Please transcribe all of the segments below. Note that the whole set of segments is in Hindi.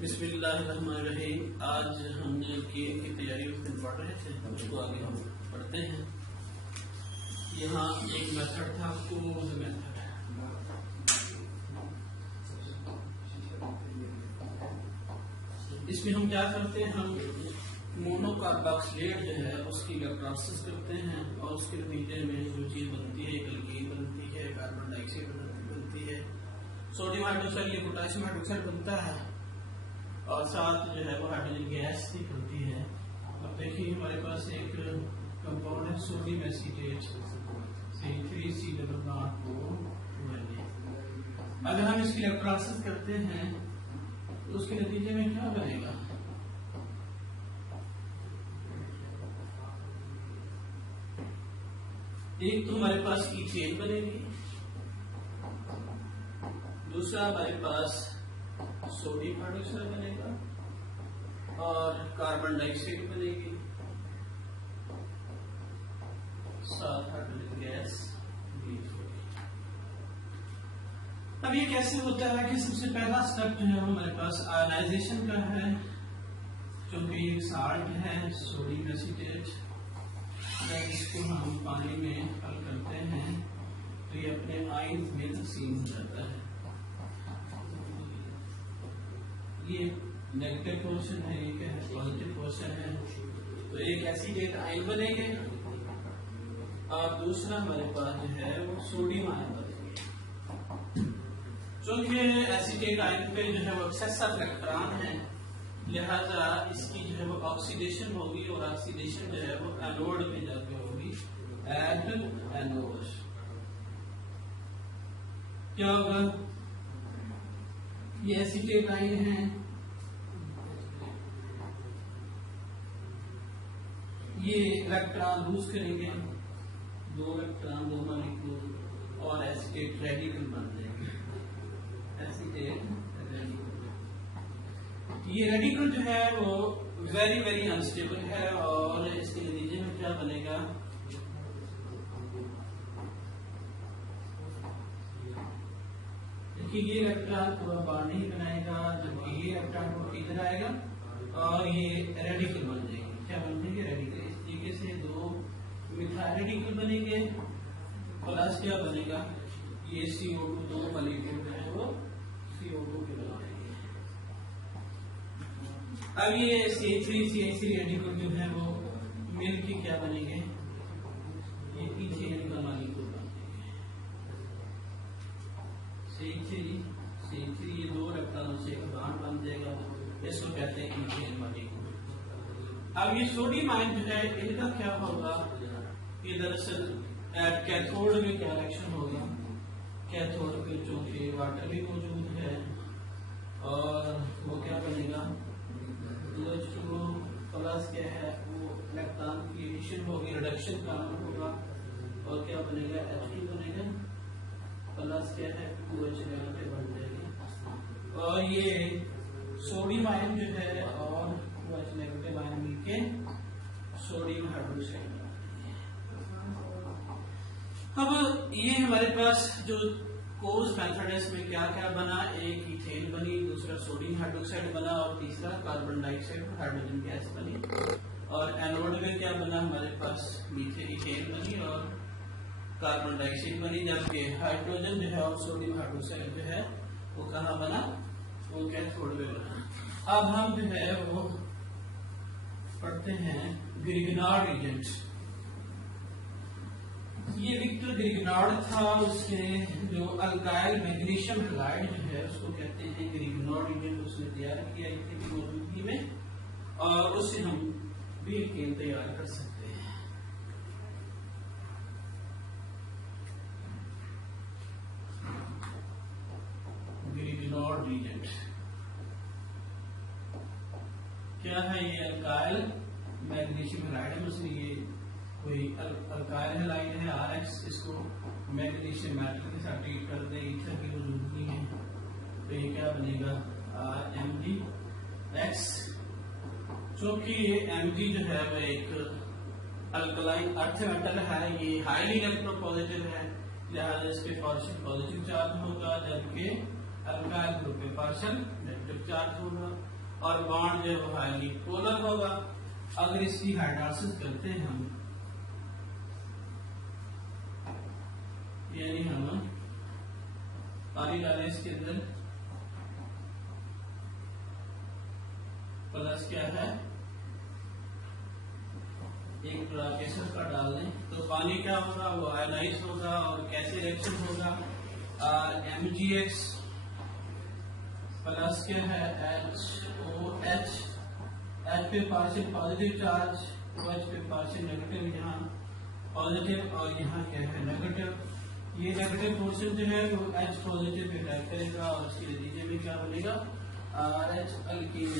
बिस्मिल्लाहिर्रहमानिर्रहीम। आज हमने केन की तैयारी उस दिन पढ़ रहे थे, उसको आगे हम पढ़ते हैं। यहाँ एक मेथड था, कोज मेथड। इसमें हम क्या करते हैं, हम मोनोकार्बोक्सिलेट जो है उसकी इलेक्ट्रोलिसिस करते हैं और उसके नतीजे में जो चीज बनती है, एक एल्कीन बनती है, कार्बन डाइऑक्साइड बनती है, सोडियम हाइड्रोक्साइड या पोटेशियम हाइड्रोक्साइड बनता है और साथ जो है वो हाइड्रोजन गैस निकलती है। अब देखिए हमारे पास एक कंपाउंड है सोडियम एसीटेट C3C++O2Na। अगर हम इसकी इलेक्ट्रोलिसिस करते हैं तो उसके नतीजे में क्या बनेगा, एक तो हमारे पास इथेन बनेगी, दूसरा हमारे पास सोडियम हाइड्रोक्साइड बनेगा और कार्बन डाइऑक्साइड बनेगी, साथ हाइड्रोजन गैस भी। अब ये कैसे होता है कि सबसे पहला स्टेप जो है हमारे पास आयनाइजेशन का है, क्योंकि ये साल्ट है सोडियम एसीटेट। इसको हम पानी में हल करते हैं तो ये अपने आयन में तकसीम हो जाता है। ये नेगेटिव पोर्शन है, ये क्या है, पॉजिटिव पोर्शन है। तो एक एसीटेट आयन बनेंगे और दूसरा हमारे पास जो है वो सोडियम आयन बनेंगे। क्योंकि एसीटेट आयन पे जो है वो एक्सेस ऑफ इलेक्ट्रॉन है, लिहाजा इसकी जो है वो ऑक्सीडेशन होगी और ऑक्सीडेशन जो है वो एनोड में जाके होगी, एट एनोड। क्या होगा, ये एसीटेट आयन है, ये इलेक्ट्रॉन लूज करेंगे, दो इलेक्ट्रॉन दो मॉलिक्यूल और एसीटेट रेडिकल बन जाएंगे। एसीटेट रेडिकल, ये रेडिकल जो है वो वेरी वेरी अनस्टेबल है और इसके नतीजे में क्या बनेगा, देखिए ये इलेक्ट्रॉन पूरा बार नहीं बनाएगा, जबकि ये इलेक्ट्रॉन को इधर आएगा और ये रेडिकल बन जाएंगे। क्या बन जाएंगे, रेडिकल। इस तरीके से दो मिथाइल रेडिकल बनेंगे, प्लस क्या बनेगा, ये CO2 दो मॉलिक्यूल है वो CO2 के बनाएंगे। अब ये CH3 रेडिकल जो है वो मिल के क्या बनेंगे, ये इथेन का मॉलिक्यूल बनेंगे। CH3 ये दो इलेक्ट्रॉनों से एक बॉन्ड बन जाएगा, इसको कहते हैं इथेन मॉलिक्यूल। अब ये सोडियम आयन जो है इनका क्या होगा, ये दरअसल कैथोड में क्या रिएक्शन होगा, कैथोड पे चूंकि वाटर भी मौजूद है और वो क्या बनेगा, प्लस क्या है वो इलेक्ट्रॉन की एडिशन होगी, रिडक्शन काम होगा और क्या बनेगा, H2 बनेगा, प्लस क्या है OH नेगेटिव बन जाएगी। और ये सोडियम आयन जो है और OH नेगेटिव आयन मिलके सोडियम हाइड्रोक्साइड। अब ये हमारे पास जो कोज मेथड है इसमें क्या क्या बना, एक इथेन बनी, दूसरा सोडियम हाइड्रोक्साइड बना और तीसरा कार्बन डाइऑक्साइड हाइड्रोजन गैस बनी। और एनोड में क्या बना, हमारे पास इथेन बनी और कार्बन डाइऑक्साइड बनी, जबकि हाइड्रोजन जो है और सोडियम हाइड्रोक्साइड जो है वो कहाँ बना, वो कैथोड में बना। अब हम जो है वो पढ़ते हैं ग्रिगनार्ड एजेंट। ये विक्टर ग्रिगनार्ड था, उसने जो अल्काइल मैग्नीशियम हैलाइड जो है उसको कहते हैं ग्रिगनार्ड एजेंट, उसने तैयार किया इथेन की मौजूदगी में और उससे हम भी एल्केन तैयार कर सकते हैं। ग्रिगनार्ड एजेंट क्या है, ये अल्काइल मैग्नीशियम हैलाइड है, उसने ये कोई अल्काइल हैलाइड है RX, इसको मैग्नीशियम मेटल के साथ ट्रीट कर दे, ईथर की मौजूदगी है तो ये क्या बनेगा, RMgX। क्योंकि ये Mg जो है वो एक अल्कलाइन अर्थ मेटल है, ये हाईली इलेक्ट्रोपॉजिटिव है, लिहाजा इस पे पॉजिटिव चार्ज होगा, जबकि अल्काइल ग्रुप पे पार्शियल नेगेटिव चार्ज होगा। और बॉन्ड जो है हाईली पोलर होगा। अगर इसकी हाइड्रोलिसिस करते हैं हम, यानी हम पानी डालें इसके अंदर, प्लस क्या है एक केसर का डाल दें, तो पानी क्या होगा, वो आयनाइज होगा। और कैसे रिएक्शन होगा, MgX प्लस क्या है HOH, H पे पार्शियल पॉजिटिव चार्ज, OH पे पार्शियल नेगेटिव, यहाँ पॉजिटिव और यहाँ क्या है नेगेटिव। ये नेगेटिव पोर्शन जो है वो H पॉजिटिव पे अटैक करेगा और उसके नतीजे में क्या बनेगा, RH अल्कीन।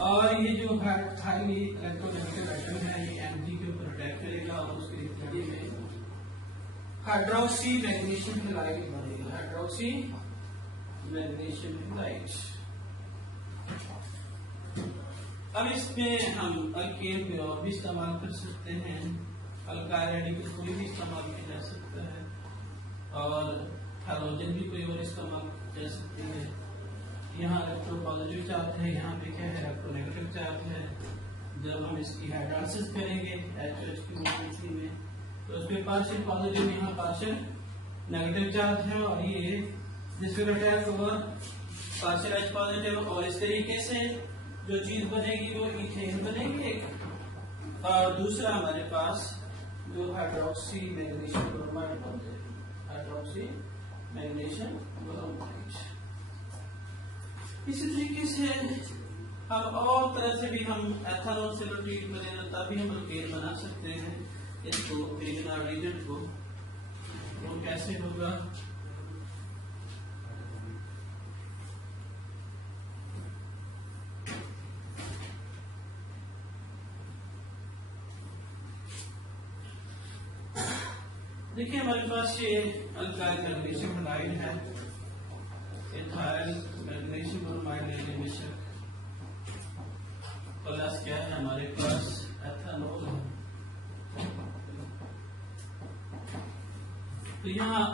और ये जो हाईली इलेक्ट्रोनेगेटिव एटम है ये Mg के ऊपर अटैक करेगा और उसके नतीजे में हाइड्रोक्सी मैग्नीशियम हैलाइड बनेगा, हाइड्रोक्सी मैग्नीशियम हैलाइड। अब इसमें हम अल्केन पे और भी इस्तेमाल कर सकते हैं, अल्काइल रेडिकल कोई भी इस्तेमाल किया जा सकता है और हैलोजन भी कोई और इस्तेमाल कर सकते हैं। यहाँ इलेक्ट्रो पॉजिटिव चार्ज है, यहाँ पे क्या है इलेक्ट्रो नेगेटिव चार्ज है। जब हम इसकी हाइड्रोलिसिस करेंगे HOH की मौजूदगी में, तो उस पे पार्शियल पॉजिटिव, यहाँ पार्शियल नेगेटिव चार्ज है और ये this will attack over partial H positive. और इस तरीके से जो चीज बनेगी वो इथेन बनेगी एक, और दूसरा हमारे पास जो हाइड्रोक्सी मैग्नीशियम ब्रोमाइड बन जाएगा, हाइड्रोक्सी मैग्नीशियम ब्रोमाइड। इसी तरीके से हम और तरह से भी हम एथेनॉल सेलोटेट बनेगा तभी हम अल्केन बना सकते हैं इसको बिना रिएजेंट को। वो कैसे होगा, देखिए हमारे पास ये अल्काइल मैग्नीशियम हैलाइड है, इथाइल मैग्नीशियम ब्रोमाइड लेने मिश्र, प्लस क्या है हमारे पास एथेनॉल है। तो यहाँ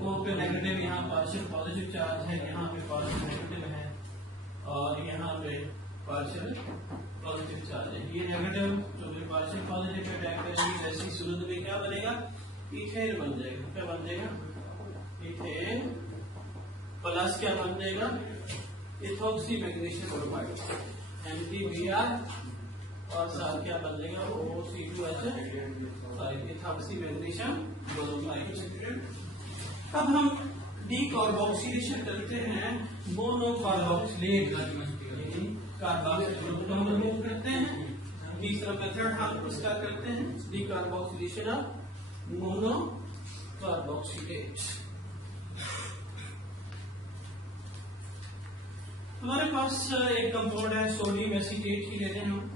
O पे नेगेटिव, यहाँ पार्शियल पॉजिटिव चार्ज है, यहाँ पे पार्शियल नेगेटिव है और यहाँ पे पार्शियल पॉजिटिव चार्ज है। ये नेगेटिव जो भी पार्शियल पॉजिटिव पे अटैक करेगी, वैसी सूरत में क्या बनेगा, इथेन बन जाएगा। क्या बन जाएगा, इथेन प्लस क्या बन जाएगा, इथॉक्सी मैग्नीशियम ब्रोमाइड MgBr और साथ क्या बन जाएगा OC2H, इथॉक्सी मैग्नीशियम ब्रोमाइड। अब हम डीकार्बोक्सिलेशन करते हैं मोनोकार्बोक्सिलेट, कार्बोक्सिलेट ग्रुप को हम रिमूव करते हैं। तीसरा मेथड हम इसका करते हैं डीकार्बोक्सिलेशन ऑफ मोनोकार्बोक्सिलेट। हमारे पास एक कंपाउंड है सोडियम एसीटेट ही लेते हैं हम।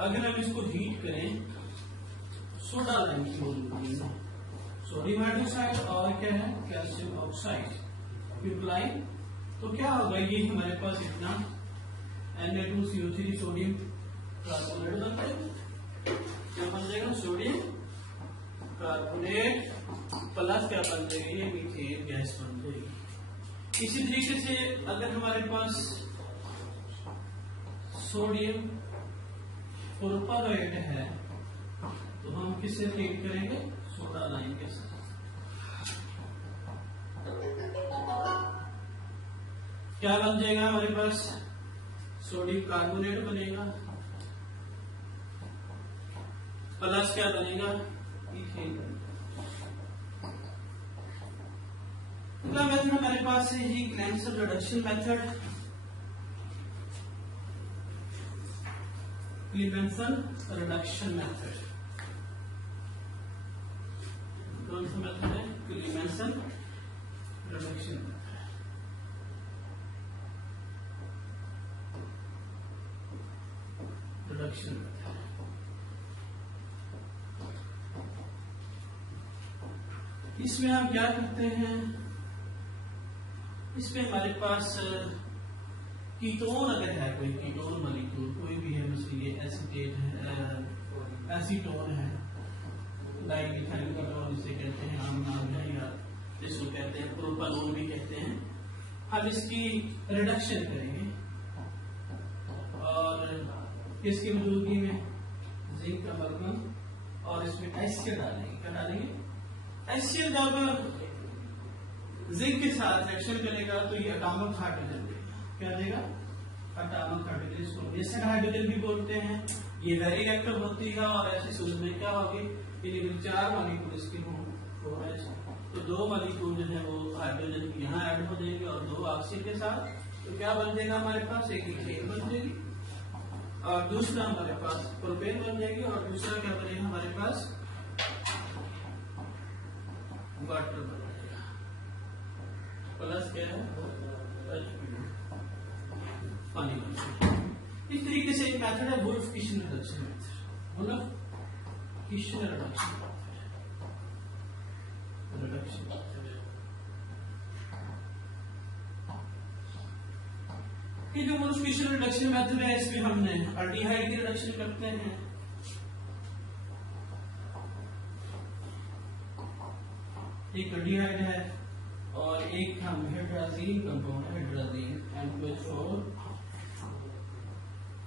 अगर हम इसको हीट करें सोडा लाइन की मौजूदगी में, सोडियम हाइड्रोक्साइड और क्या है कैल्शियम ऑक्साइड पिपलाइन, तो क्या होगा, ये हमारे पास इतना Na2CO3 सोडियम कार्बोनेट बन जाएगा। क्या बन जाएगा, सोडियम कार्बोनेट प्लस क्या बन जाएगा, ये मीथेन गैस बन जाएगी। इसी तरीके से अगर हमारे पास सोडियम परपेंगोनेट है तो हम किससे ट्रीट करेंगे, सोडा लाइन के साथ। क्या बन जाएगा हमारे पास, सोडियम कार्बोनेट बनेगा प्लस क्या बनेगा, इथेन। अगला मेथड हमारे पास है ही Clemmensen reduction method. Clemmensen reduction method कौन सा मेथड है, Clemmensen reduction method. Reduction method इसमें हम क्या करते हैं, इसमें हमारे पास कीटोन अगर है, कोई कीटोन मॉलिक्यूल कोई भी है, जैसे ये एसीटेट है, एसीटोन है, डाइमिथाइल कीटोन जिसे कहते हैं, आम नाम है, या जिसको कहते हैं प्रोपानोन भी कहते हैं। हम इसकी रिडक्शन करेंगे और किसकी मौजूदगी में जिंक अमरगम और इसमें HCl डालेंगे। क्या डालेंगे? HCl जब जिंक के साथ रिएक्शन करेगा तो ये एटॉमिक हाइड्रोजन देगा। क्या देगा? Atomic hydrogen. इसको एसिड हाइड्रोजन भी बोलते हैं। ये वेरी एक्टिव होती है और ऐसी सूरत में क्या होगी, इन 4 मॉलिक्यूल इसके हों तो 2 मॉलिक्यूल जो है वो हाइड्रोजन यहाँ ऐड हो जाएंगे और 2 ऑक्सीजन के साथ। तो क्या बन जाएगा हमारे पास? एक इथेन बन जाएगी और दूसरा हमारे पास प्रोपेन बन जाएगी और दूसरा क्या बनेगा हमारे पास? वाटर बन जाएगा। प्लस क्या है? पानी बन जाएगा। इस तरीके से एक मेथड है वुल्फ-किशन रिडक्शन मेथड। वुल्फ-किशन रिडक्शन ये जो वुल्फ-किशन रिडक्शन मेथड है इसमें हमने अल्डिहाइड की रिडक्शन करते हैं। एक अल्डिहाइड है और एक हम हाइड्राजीन कंपाउंड है, हाइड्राजीन NH4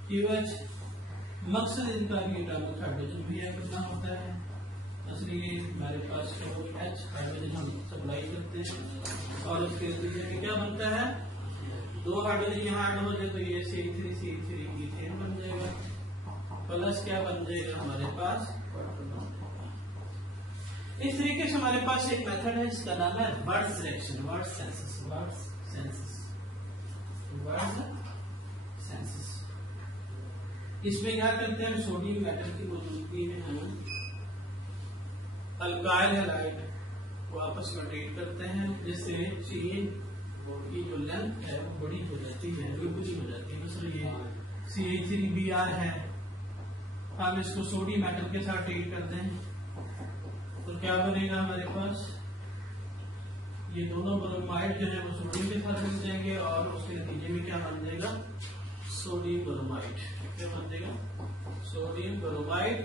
QH। मकसद इनका भी एटॉमिक हाइड्रोजन भी करना होता है, इसलिए हमारे पास H हाइड्रोजन हम सप्लाई करते हैं और उसके लिए क्या बनता है? 2 हाइड्रोजन यहाँ ऐड हो जाए तो ये CH3 मीथेन बन जाएगा। प्लस क्या बन जाएगा हमारे पास? इस तरीके से हमारे पास एक मेथड है, इसका नाम है वर्ड्स रिएक्शन, वर्ड्स सेंसस। इसमें क्या करते हैं? सोडियम मेटल की मौजूदगी में हम अल्काइल हैलाइड को आपस में ट्रीट करते हैं, जिससे चेन की जो लेंथ है वो बड़ी हो जाती है, बड़ी हो जाती है। दूसरा ये CH3Br है, हम इसको सोडियम मेटल के साथ ट्रीट करते हैं तो क्या बनेगा हमारे पास? ये दोनों ब्रोमाइड जो है वो सोडियम के साथ मिल जाएंगे और उसके नतीजे में क्या बन जाएगा? Sodium bromide. क्या बन जाएगा? Sodium bromide.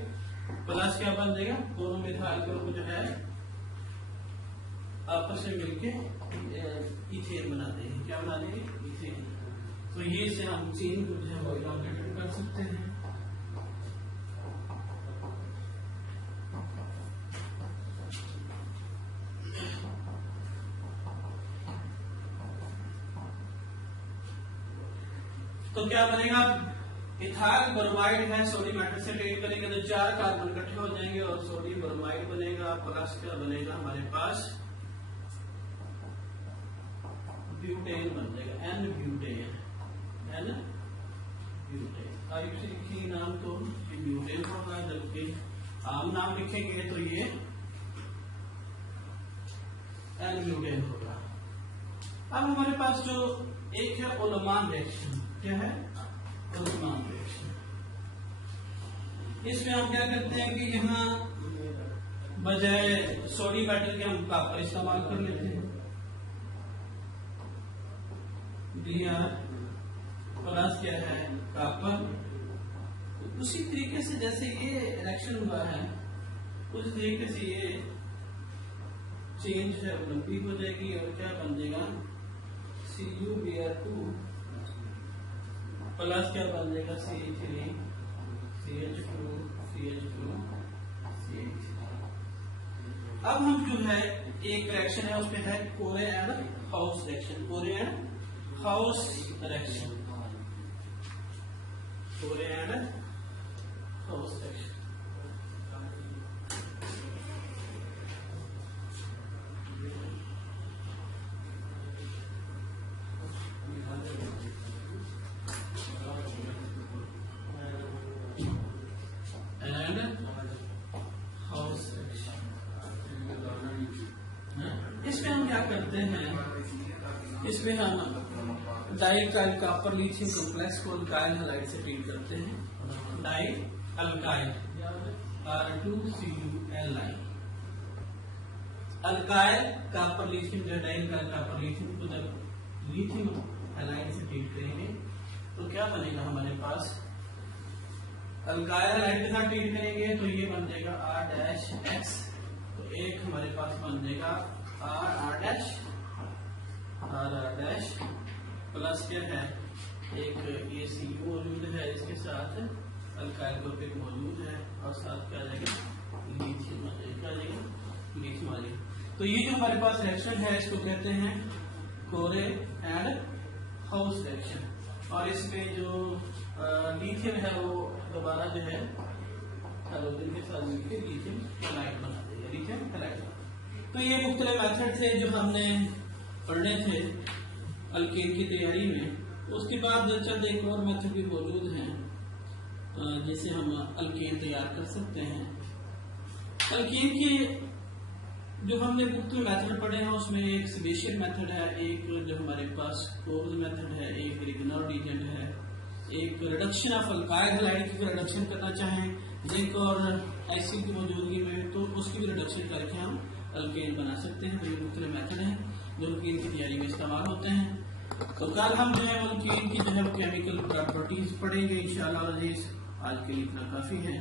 प्लस क्या बन जाएगा? दोनों मिथाइल ग्रुप जो है आपस में मिलके इथेन बना देंगे। क्या बना देंगे? इथेन। तो ये से हम चेन को जो है वो इलाबोरेट कर सकते हैं। तो क्या बनेगा? इथाइल ब्रोमाइड है, सोडियम मेटल से ट्रीट करेंगे तो 4 कार्बन इकट्ठे हो जाएंगे और सोडियम ब्रोमाइड बनेगा। प्लस क्या बनेगा हमारे पास? ब्यूटेन बन जाएगा, N-ब्यूटेन। आयुषी नाम तो ब्यूटेन होगा, जबकि आम नाम लिखेंगे तो ये N-ब्यूटेन होगा। अब हमारे पास जो एक है ओलमान रिएक्शन। क्या है? ओलमान रिएक्शन। इसमें हम क्या करते हैं कि यहाँ बजाय सोडियम मेटल के हम कॉपर इस्तेमाल कर लेते हैं। प्लस क्या है? कॉपर। उसी तरीके से जैसे ये रिएक्शन हुआ है उस तरीके से ये चेंज है लंबी हो जाएगी और क्या बन जाएगा? CuBr2 प्लस क्या बन जाएगा? CH3 CH2 CH2 CH3। अब हम जो है एक रिएक्शन है उसमें है कोरे एंड हाउस रिएक्शन। कोरे एंड हाउस रिएक्शन। कोरे एंड हाउस रिएक्शन। इसमें हम क्या करते हैं? इसमें हम डाइकाइल कॉपर लिथियम कॉम्प्लेक्स को अल्काइल हैलाइड से ट्रीट करते हैं। Die alkyl R2CuLi। Alkyl copper lithium जो डाइकाइल कॉपर लिथियम को जब लिथियम हैलाइड से ट्रीट करेंगे तो क्या बनेगा हमारे पास? अल्काइल हैलाइड के साथ ट्रीट करेंगे तो ये बन जाएगा R-X। तो एक हमारे पास बन जाएगा R'। डैश प्लस क्या है एक ये सी मौजूद है, इसके साथ अल्काइल ग्रुप एक मौजूद है और साथ क्या आ जाएगा लिथियम आ जाएगा, लिथियम आ जाएगा। तो ये जो हमारे पास रिएक्शन है इसको कहते हैं कोरे एंड हाउस रिएक्शन। और इसमें जो लिथियम है वो दोबारा जो है हाइड्रोजन के साथ मिलकर लिथियम हैलाइड बना देगा, लिथियम हैलाइड। तो ये मुख्तलिफ मेथड थे जो हमने पढ़ने थे अल्केन की तैयारी में। उसके बाद चंद एक और मेथड भी मौजूद हैं जिससे हम अल्केन तैयार कर सकते हैं। अल्केन के जो हमने मुख्तलिफ मेथड पढ़े हैं उसमें एक स्पेशल मेथड है, एक जो हमारे पास कोर्स मेथड है, एक रिग्नर एजेंट है, एक रिडक्शन ऑफ अल्काइल हैलाइड की रिडक्शन करना चाहें जिंक और एसिड की मौजूदगी में तो उसकी भी रिडक्शन करके हम अल्केन बना सकते हैं। तो ये मुख्तलिफ मेथड हैं जो अल्केन की तैयारी में इस्तेमाल होते हैं। तो कल हम जो है अल्केन की जो है केमिकल प्रॉपर्टीज पढ़ेंगे इंशाल्लाह। आज के लिए इतना काफी है।